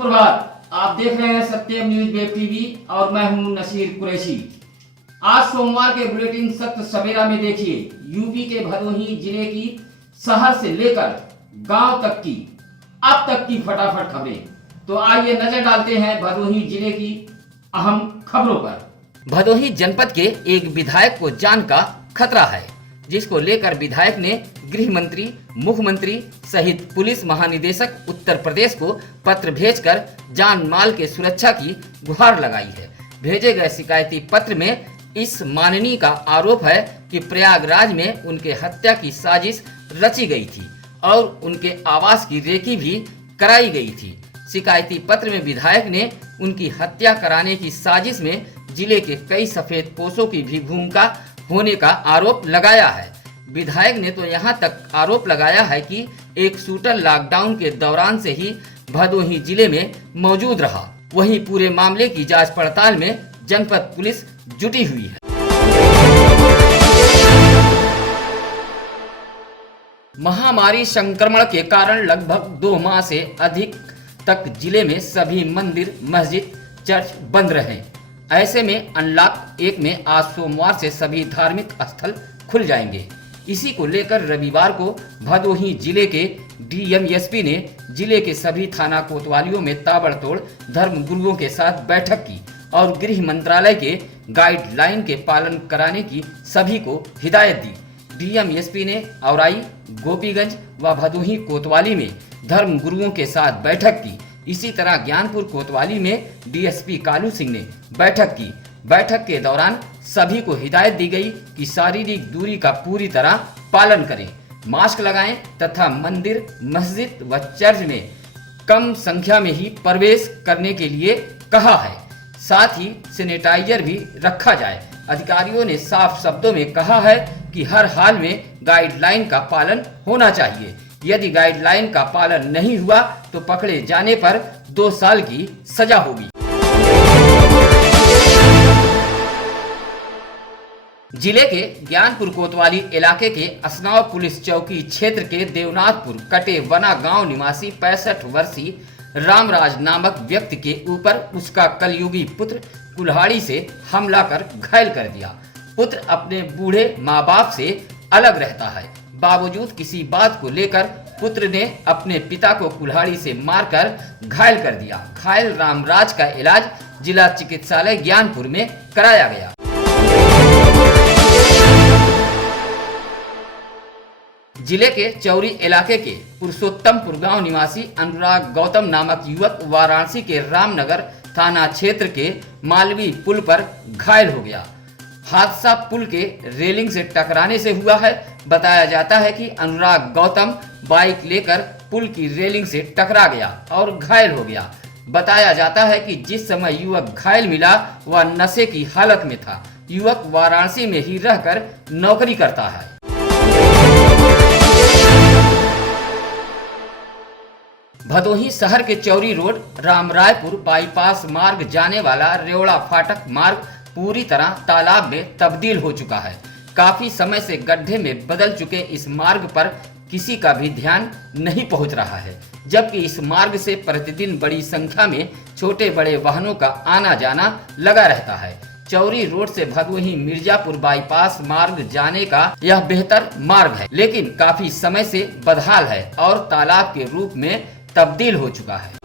सुप्रभात। आप देख रहे हैं सत्यम न्यूज वेब टीवी और मैं हूं नसीर कुरैशी। आज सोमवार के बुलेटिन सत्य सवेरा में देखिए यूपी के भदोही जिले की शहर से लेकर गांव तक की अब तक की फटाफट खबरें। तो आइए नजर डालते हैं भदोही जिले की अहम खबरों पर। भदोही जनपद के एक विधायक को जान का खतरा है, जिसको लेकर विधायक ने गृह मंत्री, मुख्यमंत्री सहित पुलिस महानिदेशक उत्तर प्रदेश को पत्र भेजकर जान माल के सुरक्षा की गुहार लगाई है। भेजे गए शिकायती पत्र में इस माननीय का आरोप है कि प्रयागराज में उनके हत्या की साजिश रची गई थी और उनके आवास की रेकी भी कराई गई थी। शिकायती पत्र में विधायक ने उनकी हत्या कराने की साजिश में जिले के कई सफेद पोशों की भी भूमिका होने का आरोप लगाया है। विधायक ने तो यहाँ तक आरोप लगाया है कि एक शूटर लॉकडाउन के दौरान से ही भदोही जिले में मौजूद रहा। वहीं पूरे मामले की जांच पड़ताल में जनपद पुलिस जुटी हुई है। महामारी संक्रमण के कारण लगभग 2 माह से अधिक तक जिले में सभी मंदिर, मस्जिद, चर्च बंद रहे। ऐसे में अनलॉक 1 में आज सोमवार से सभी धार्मिक स्थल खुल जाएंगे। इसी को लेकर रविवार को भदोही जिले के डीएमएसपी ने जिले के सभी थाना कोतवालियों में ताबड़तोड़ धर्म गुरुओं के साथ बैठक की और गृह मंत्रालय के गाइडलाइन के पालन कराने की सभी को हिदायत दी। डीएमएसपी ने औराई, गोपीगंज व भदोही कोतवाली में धर्म गुरुओं के साथ बैठक की। इसी तरह ज्ञानपुर कोतवाली में डीएसपी कालू सिंह ने बैठक की। बैठक के दौरान सभी को हिदायत दी गई कि शारीरिक दूरी का पूरी तरह पालन करें, मास्क लगाएं तथा मंदिर, मस्जिद व चर्च में कम संख्या में ही प्रवेश करने के लिए कहा है। साथ ही सैनिटाइजर भी रखा जाए। अधिकारियों ने साफ शब्दों में कहा है कि हर हाल में गाइडलाइन का पालन होना चाहिए। यदि गाइडलाइन का पालन नहीं हुआ तो पकड़े जाने पर 2 साल की सजा होगी। जिले के ज्ञानपुर कोतवाली इलाके के असनाव पुलिस चौकी क्षेत्र के देवनाथपुर कटेवना गांव निवासी 65 वर्षीय रामराज नामक व्यक्ति के ऊपर उसका कलयुगी पुत्र कुल्हाड़ी से हमला कर घायल कर दिया। पुत्र अपने बूढ़े माँ बाप से अलग रहता है। बावजूद किसी बात को लेकर पुत्र ने अपने पिता को कुल्हाड़ी से मारकर घायल कर दिया। घायल रामराज का इलाज जिला चिकित्सालय ज्ञानपुर में कराया गया। जिले के चौरी इलाके के पुरुषोत्तमपुर गांव निवासी अनुराग गौतम नामक युवक वाराणसी के रामनगर थाना क्षेत्र के मालवी पुल पर घायल हो गया। हादसा पुल के रेलिंग से टकराने से हुआ है। बताया जाता है कि अनुराग गौतम बाइक लेकर पुल की रेलिंग से टकरा गया और घायल हो गया। बताया जाता है कि जिस समय युवक घायल मिला वह नशे की हालत में था। युवक वाराणसी में ही रहकर नौकरी करता है। भदोही शहर के चौरी रोड रामरायपुर बाईपास मार्ग जाने वाला रेवड़ा फाटक मार्ग पूरी तरह तालाब में तब्दील हो चुका है। काफी समय से गड्ढे में बदल चुके इस मार्ग पर किसी का भी ध्यान नहीं पहुंच रहा है, जबकि इस मार्ग से प्रतिदिन बड़ी संख्या में छोटे बड़े वाहनों का आना जाना लगा रहता है। चौरी रोड से भदोही मिर्जापुर बाईपास मार्ग जाने का यह बेहतर मार्ग है, लेकिन काफी समय से बदहाल है और तालाब के रूप में तब्दील हो चुका है।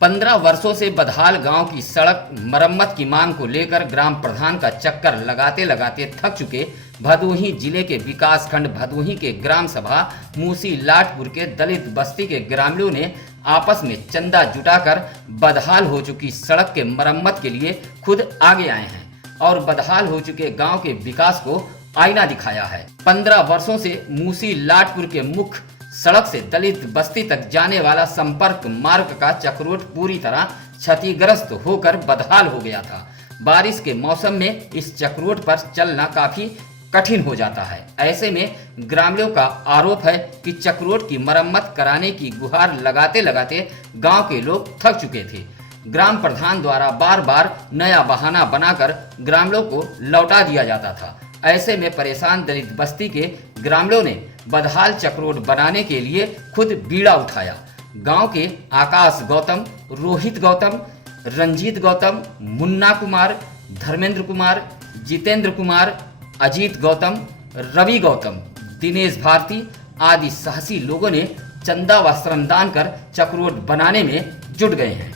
पंद्रह वर्षों से बदहाल गांव की सड़क मरम्मत की मांग को लेकर ग्राम प्रधान का चक्कर लगाते लगाते थक चुके भदोही जिले के विकास खंड भदोही के ग्राम सभा मूसी लाटपुर के दलित बस्ती के ग्रामीणों ने आपस में चंदा जुटाकर बदहाल हो चुकी सड़क के मरम्मत के लिए खुद आगे आए हैं और बदहाल हो चुके गांव के विकास को आईना दिखाया है। 15 वर्षों से मूसी लाटपुर के मुख्य सड़क से दलित बस्ती तक जाने वाला संपर्क मार्ग का चक्रोट पूरी तरह क्षतिग्रस्त होकर बदहाल हो गया था। बारिश के मौसम में इस चक्रोट पर चलना काफी कठिन हो जाता है। ऐसे में ग्रामीणों का आरोप है कि चक्रोट की मरम्मत कराने की गुहार लगाते लगाते गांव के लोग थक चुके थे। ग्राम प्रधान द्वारा बार बार नया बहाना बनाकर ग्रामीणों को लौटा दिया जाता था। ऐसे में परेशान दलित बस्ती के ग्रामीणों ने बदहाल चक्रोड बनाने के लिए खुद बीड़ा उठाया। गांव के आकाश गौतम, रोहित गौतम, रंजीत गौतम, मुन्ना कुमार, धर्मेंद्र कुमार, जितेंद्र कुमार, अजीत गौतम, रवि गौतम, दिनेश भारती आदि साहसी लोगों ने चंदा व श्रमदान कर चक्रोड बनाने में जुट गए हैं।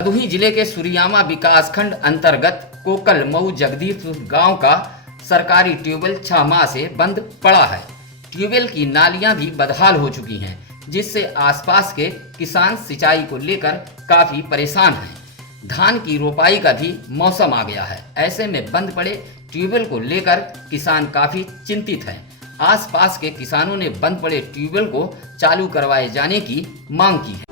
भदोही जिले के सुरियामा विकासखंड अंतर्गत कोकल मऊ जगदीशपुर गांव का सरकारी ट्यूबवेल 6 माह से बंद पड़ा है। ट्यूबवेल की नालियां भी बदहाल हो चुकी हैं, जिससे आसपास के किसान सिंचाई को लेकर काफी परेशान हैं। धान की रोपाई का भी मौसम आ गया है। ऐसे में बंद पड़े ट्यूबवेल को लेकर किसान काफी चिंतित हैं। आसपास के किसानों ने बंद पड़े ट्यूबवेल को चालू करवाए जाने की मांग की है।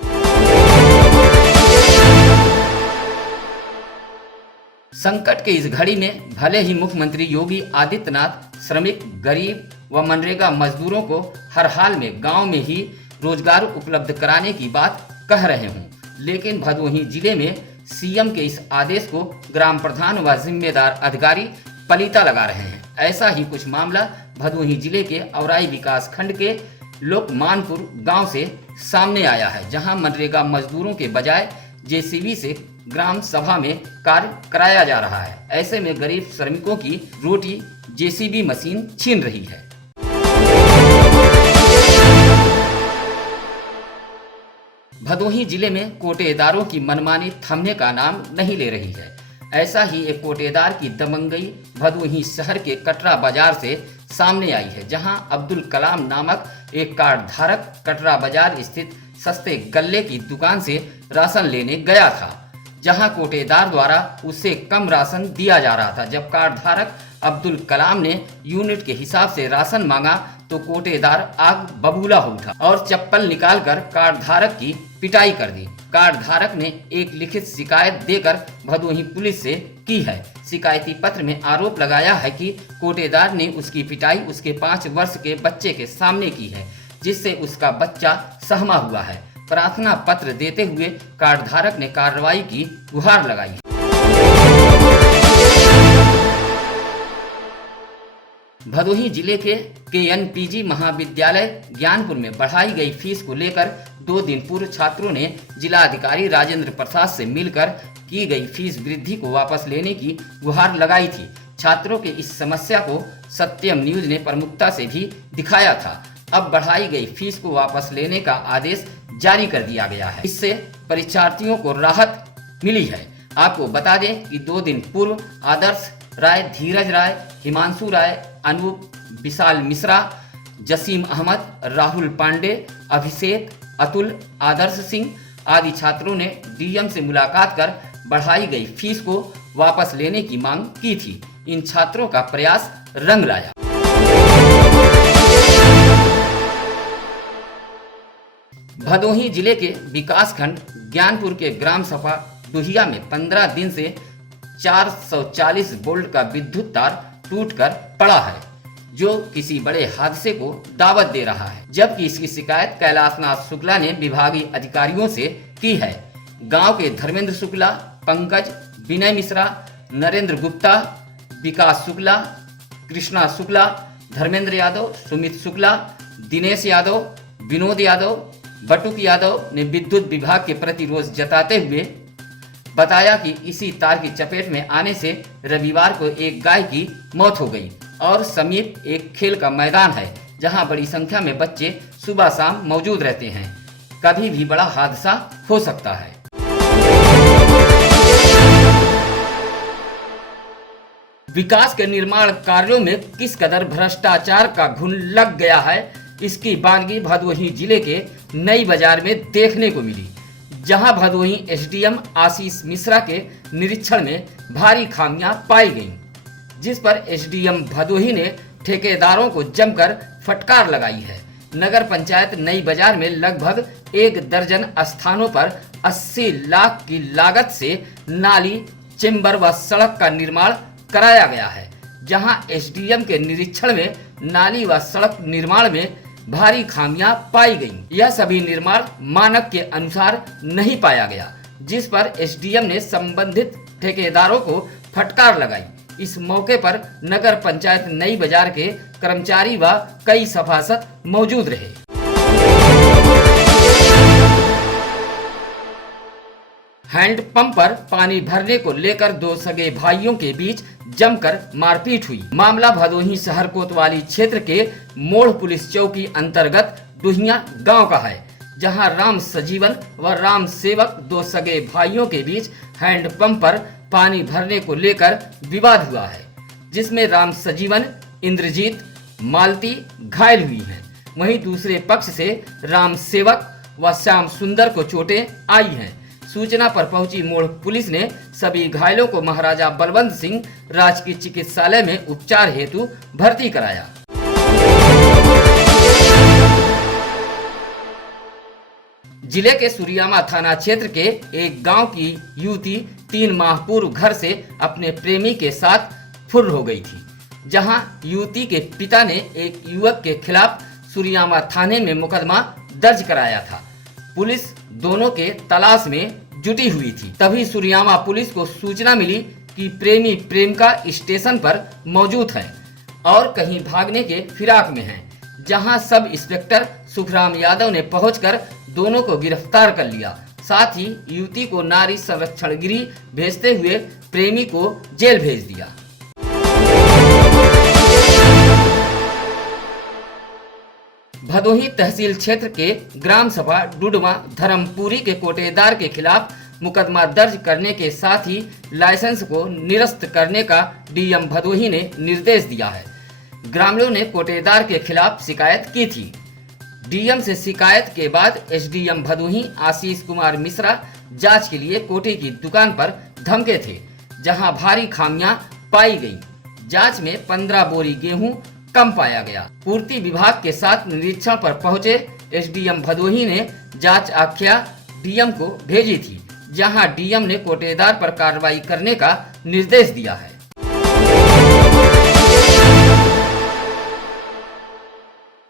संकट के इस घड़ी में भले ही मुख्यमंत्री योगी आदित्यनाथ श्रमिक, गरीब व मनरेगा मजदूरों को हर हाल में गांव में ही रोजगार उपलब्ध कराने की बात कह रहे हों, लेकिन भदोही जिले में सीएम के इस आदेश को ग्राम प्रधान व जिम्मेदार अधिकारी पलीता लगा रहे हैं। ऐसा ही कुछ मामला भदोही जिले के औराई विकास खंड के लोकमानपुर गांव से सामने आया है, जहां मनरेगा मजदूरों के बजाय जेसीबी से ग्राम सभा में कार्य कराया जा रहा है। ऐसे में गरीब श्रमिकों की रोटी जेसीबी मशीन छीन रही है। भदोही जिले में कोटेदारों की मनमानी थमने का नाम नहीं ले रही है। ऐसा ही एक कोटेदार की दबंगई भदोही शहर के कटरा बाजार से सामने आई है, जहां अब्दुल कलाम नामक एक कार्ड धारक कटरा बाजार स्थित सस्ते गल्ले की दुकान से राशन लेने गया था, जहां कोटेदार द्वारा उससे कम राशन दिया जा रहा था। जब कार्ड धारक अब्दुल कलाम ने यूनिट के हिसाब से राशन मांगा तो कोटेदार आग बबूला हो उठा और चप्पल निकालकर कार्ड धारक की पिटाई कर दी। कार्ड धारक ने एक लिखित शिकायत देकर भदोही पुलिस से की है। शिकायती पत्र में आरोप लगाया है कि कोटेदार ने उसकी पिटाई उसके 5 वर्ष के बच्चे के सामने की है, जिससे उसका बच्चा सहमा हुआ है। प्रार्थना पत्र देते हुए कार्ड धारक ने कार्रवाई की गुहार लगाई। भदोही जिले के केएनपीजी महाविद्यालय ज्ञानपुर में बढ़ाई गई फीस को लेकर 2 दिन पूर्व छात्रों ने जिलाधिकारी राजेंद्र प्रसाद से मिलकर की गई फीस वृद्धि को वापस लेने की गुहार लगाई थी। छात्रों के इस समस्या को सत्यम न्यूज ने प्रमुखता से भी दिखाया था। अब बढ़ाई गई फीस को वापस लेने का आदेश जारी कर दिया गया है। इससे परीक्षार्थियों को राहत मिली है। आपको बता दें कि 2 दिन पूर्व आदर्श राय, धीरज राय, हिमांशु राय, अनूप, विशाल मिश्रा, जसीम अहमद, राहुल पांडे, अभिषेक, अतुल, आदर्श सिंह आदि छात्रों ने डीएम से मुलाकात कर बढ़ाई गई फीस को वापस लेने की मांग की थी। इन छात्रों का प्रयास रंग लाया। भदोही जिले के विकासखंड ज्ञानपुर के ग्राम सभा दुहिया में 15 दिन से 440 वोल्ट का विद्युत तार टूटकर पड़ा है, जो किसी बड़े हादसे को दावत दे रहा है। जबकि इसकी शिकायत कैलाशनाथ शुक्ला ने विभागीय अधिकारियों से की है। गांव के धर्मेंद्र शुक्ला, पंकज, विनय मिश्रा, नरेंद्र गुप्ता, विकास शुक्ला, कृष्णा शुक्ला, धर्मेंद्र यादव, सुमित शुक्ला, दिनेश यादव, विनोद यादव, बटुक यादव ने विद्युत विभाग के प्रति रोष जताते हुए बताया कि इसी तार की चपेट में आने से रविवार को एक गाय की मौत हो गई और समीप एक खेल का मैदान है, जहां बड़ी संख्या में बच्चे सुबह शाम मौजूद रहते हैं। कभी भी बड़ा हादसा हो सकता है। विकास के निर्माण कार्यों में किस कदर भ्रष्टाचार का घुन लग गया है, इसकी बानगी भदोही जिले के नई बाजार में देखने को मिली, जहां भदोही एसडीएम आशीष मिश्रा के निरीक्षण में भारी खामियां पाई गईं, जिस पर एसडीएम भदोही ने ठेकेदारों को जमकर फटकार लगाई है। नगर पंचायत नई बाजार में लगभग 1 दर्जन स्थानों पर 80 लाख की लागत से नाली, चेंबर व सड़क का निर्माण कराया गया है, जहां एसडीएम के निरीक्षण में नाली व सड़क निर्माण में भारी खामियां पाई गईं। यह सभी निर्माण मानक के अनुसार नहीं पाया गया, जिस पर एसडीएम ने संबंधित ठेकेदारों को फटकार लगाई। इस मौके पर नगर पंचायत नई बाजार के कर्मचारी व कई सभासद मौजूद रहे। हैंडपंप पर पानी भरने को लेकर दो सगे भाइयों के बीच जमकर मारपीट हुई। मामला भदोही शहर कोतवाली क्षेत्र के मोड़ पुलिस चौकी अंतर्गत दुहिया गांव का है, जहां राम सजीवन व राम सेवक दो सगे भाइयों के बीच हैंडपंप पर पानी भरने को लेकर विवाद हुआ है, जिसमें राम सजीवन, इंद्रजीत, मालती घायल हुई हैं। वहीं दूसरे पक्ष से राम सेवक व श्याम सुंदर को चोटें आई हैं। सूचना पर पहुंची मोड़ पुलिस ने सभी घायलों को महाराजा बलवंत सिंह राजकीय चिकित्सालय में उपचार हेतु भर्ती कराया। जिले के सुरियामा थाना क्षेत्र के एक गांव की युवती 3 माह पूर्व घर से अपने प्रेमी के साथ फुर्र हो गई थी, जहां युवती के पिता ने एक युवक के खिलाफ सुरियामा थाने में मुकदमा दर्ज कराया था। पुलिस दोनों के तलाश में जुटी हुई थी। तभी सुरियामा पुलिस को सूचना मिली कि प्रेमी प्रेमिका स्टेशन पर मौजूद हैं और कहीं भागने के फिराक में हैं, जहां सब इंस्पेक्टर सुखराम यादव ने पहुंचकर दोनों को गिरफ्तार कर लिया। साथ ही युवती को नारी संरक्षण गृह भेजते हुए प्रेमी को जेल भेज दिया। भदोही तहसील क्षेत्र के ग्राम सभा डुडमा धर्मपुरी के कोटेदार के खिलाफ मुकदमा दर्ज करने के साथ ही लाइसेंस को निरस्त करने का डीएम भदोही ने निर्देश दिया है। ग्रामीणों ने कोटेदार के खिलाफ शिकायत की थी। डीएम से शिकायत के बाद एसडीएम भदोही आशीष कुमार मिश्रा जांच के लिए कोटे की दुकान पर धमके थे, जहां भारी खामियां पाई गई। जांच में 15 बोरी गेहूं कम पाया गया। पूर्ति विभाग के साथ निरीक्षण पर पहुंचे एसडीएम भदोही ने जांच आख्या डीएम को भेजी थी, जहां डीएम ने कोटेदार पर कार्रवाई करने का निर्देश दिया है।